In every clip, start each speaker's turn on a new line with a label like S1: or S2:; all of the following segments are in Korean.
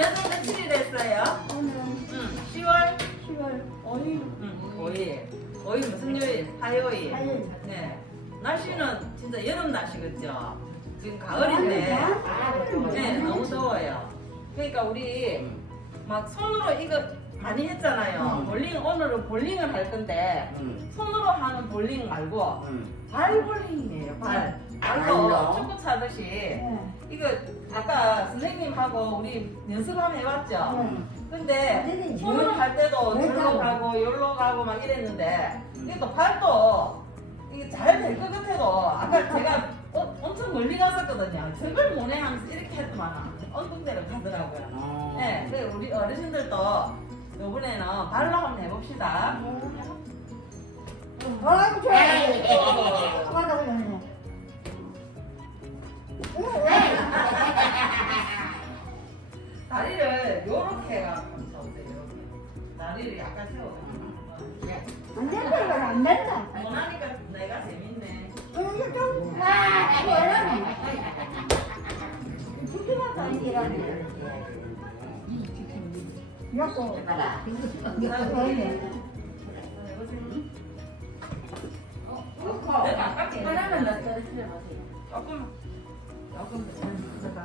S1: 몇월 며칠이 됐어요?
S2: 오늘
S1: 응, 10월
S2: 10월 5일
S1: 응, 5일. 5일 무슨 요일? 화요일.
S2: 화요일.
S1: 네. 날씨는 진짜 여름 날씨겠죠? 지금 가을인데. 네, 너무 더워요. 그러니까 우리 막 손으로 이거 많이 했잖아요. 볼링, 오늘은 볼링을 할 건데, 손으로 하는 볼링 말고, 발 볼링이에요, 발. 발로? 축구 차듯이.
S2: 네.
S1: 이거 아까 선생님하고 우리 연습 한번 해봤죠? 근데 손으로 할 때도
S2: 네,
S1: 절로
S2: 네.
S1: 가고 여기로 가고 막 이랬는데 이게 또 발도 이게 잘 될 것 같아도 아까 제가 어, 엄청 멀리 갔었거든요. 저걸 못해 하면서 이렇게 했더만 엉뚱대로 가더라고요. 네, 그 우리 어르신들도 이번에는 발로 한번 해봅시다.
S2: 아이고 좋아 맞아 그러네
S1: 다리를 요렇게 해갖고 세우세요. 이렇게. 다리를 약간 세워서.
S2: 안 된다 안 된다
S1: 원하니까 내가 재밌네.
S2: 이거 좀 죽기만 안 이라네 여보
S3: 해봐라.
S1: 내 가 아깝게
S2: 하나만 더 떨어뜨려보세요
S1: 조금 조금 더.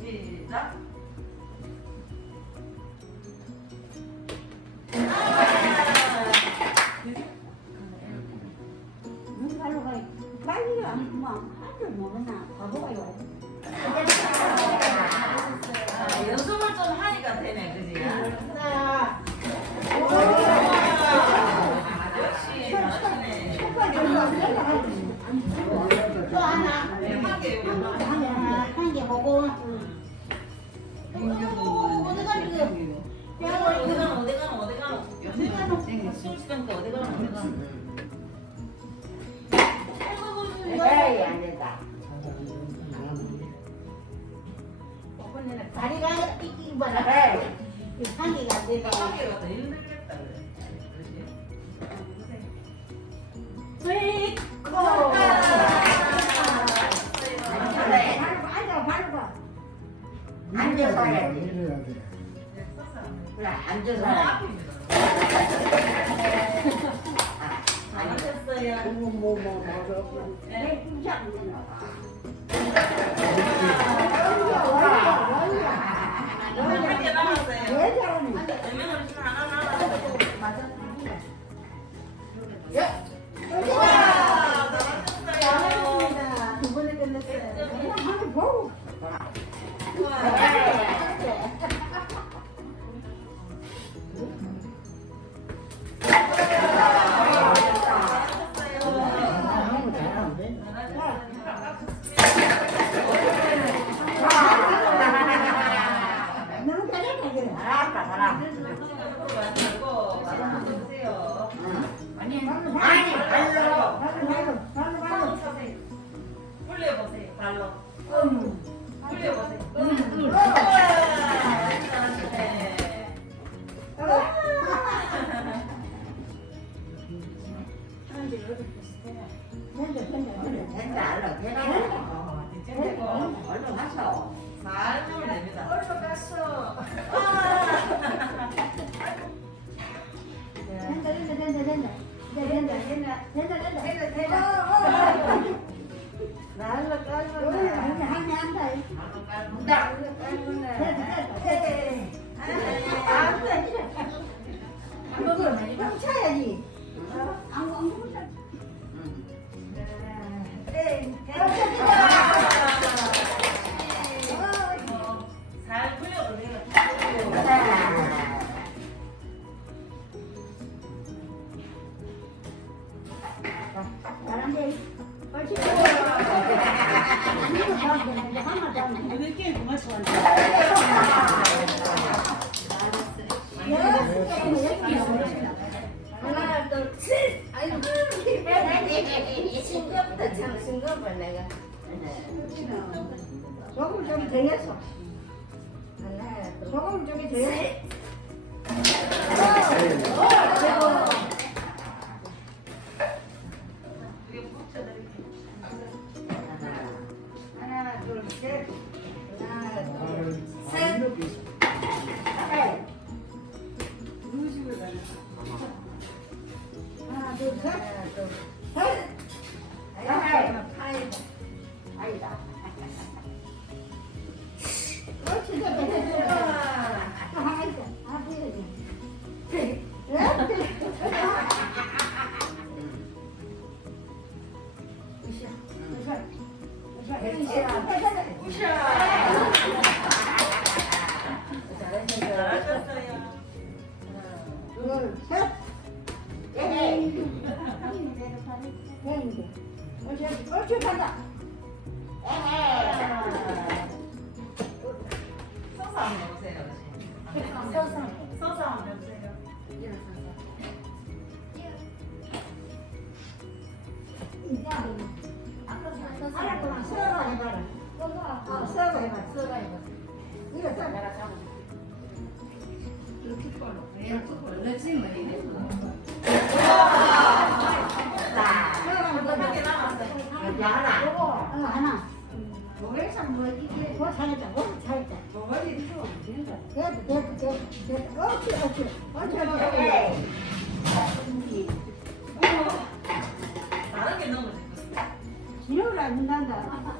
S1: 시작.
S2: 한 개가
S3: 안 된다
S1: 대박이가 더 힘들겠다, 그래. 그지?
S2: 스윗 고
S3: 그래.
S2: 앉아 바로
S3: 앉아서 해야지.
S4: 이래야 돼.
S3: 그래, 앉아서
S1: 너무
S3: 해야지.
S1: 어, 한개
S2: 한다. 안 먹어. 훔쳐야지.
S5: 싱겁다 참 싱겁어 내가
S2: 조금 좀 되겠어. 조금 좀 되겠어. 옳지, 간다.
S1: 서서 한번 해보세요.
S2: 서서.
S1: 서서 한번 해보세요.
S2: 알았구나. 서서 해봐라. 어, 서서 해봐라. 서서 해봐라. 이거 써.
S5: 내가 잡아.
S1: 몇개 남았어요?
S3: 여기 하나.
S2: 요거, 어, 하나. 뭐해서 뭐 이게 뭐 잘했다. 뭐 잘했다. 됐다, 됐다, 됐다, 됐다.
S1: 다른 게 너무 재밌어.
S2: 기억을 안 난다.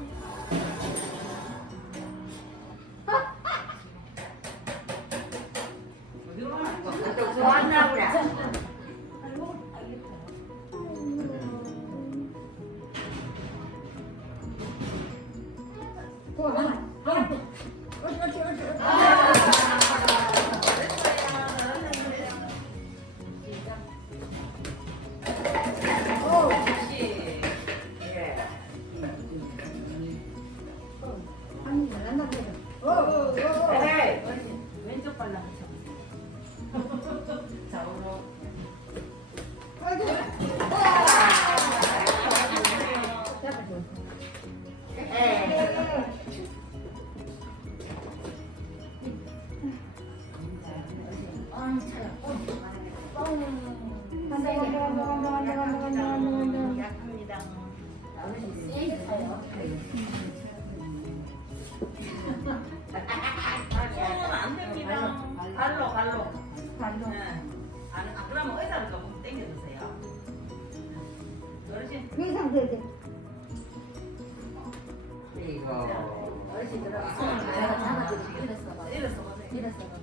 S1: 당겨주세요. 어르신.
S2: 그.
S3: 이거.
S5: 어르신 들어가. 내가 잡아줄게. 이랬어 봐.
S1: 이래서 보세요.
S5: 이랬어 봐.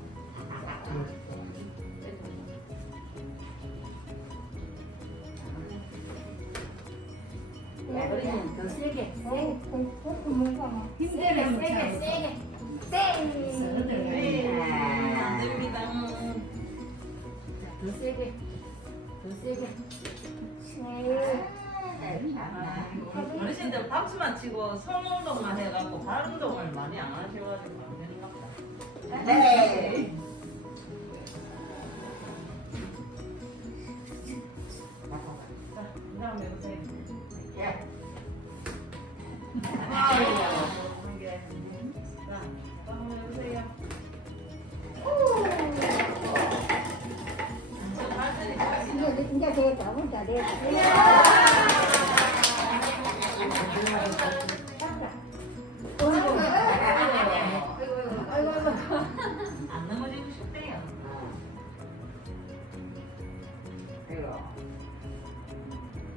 S1: 안 넘어지고 싶대요.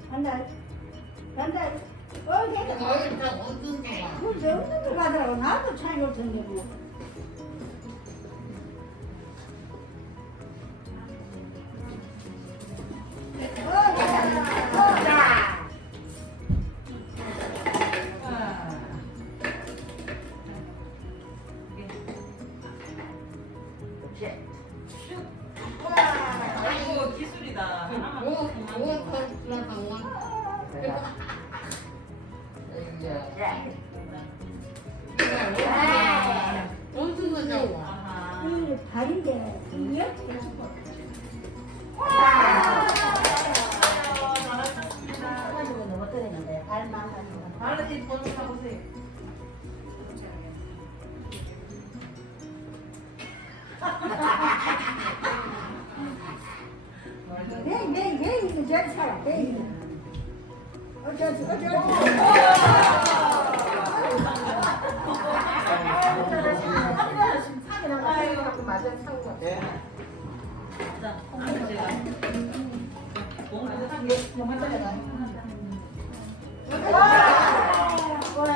S2: 간다. 간다. 어. 그왜 없는 거 가더라고. 나도 차이 없던데 뭐.
S5: 네,
S1: 선생님 번호 가보세요.
S2: 네, 네, 네, 이제 잘 살아. 네, 이제. 어쩔 수,
S5: 어쩔 수. 맞아, 사고
S1: 같아.
S5: 너무
S1: 잘해. 잘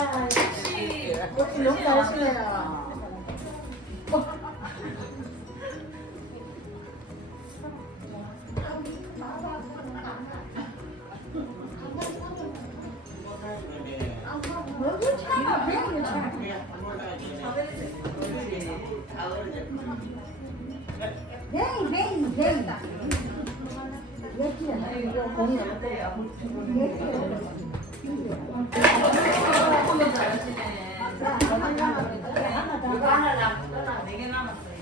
S3: 하나 남았어.
S1: 네개 남았어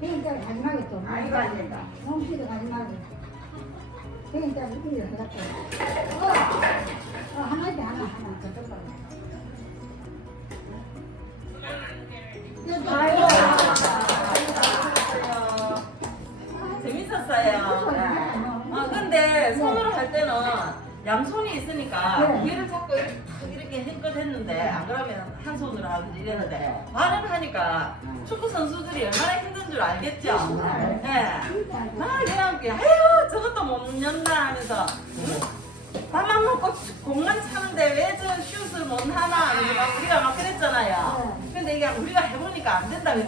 S2: 그러니까 가지 말겠어.
S3: 아이고 안 된다.
S2: 홈시도 가지 말고. 그러니까 우리 해갖고. 어, 어 하나지 하나 하나 저쪽 봐.
S1: 양손이 있으니까
S2: 네.
S1: 기회를 잡고 이렇게 힘껏 했는데 안 그러면 한 손으로 하든지 이랬는데 발을 하니까 축구 선수들이 얼마나 힘든 줄 알겠죠? 네. 나 그냥 이렇게 아유 저것도 못 연다 하면서 응? 밥만 먹고 공만 차는데 왜 저 슛을 못 하나 막 우리가 막 그랬잖아요. 근데 이게 우리가 해보니까 안 된다
S3: 돼.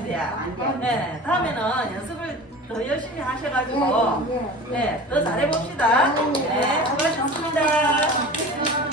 S1: 네, 다음에는 연습을 더 열심히 하셔가지고
S2: 예, 예, 예.
S1: 네, 더 잘해봅시다. 네, 수고하셨습니다.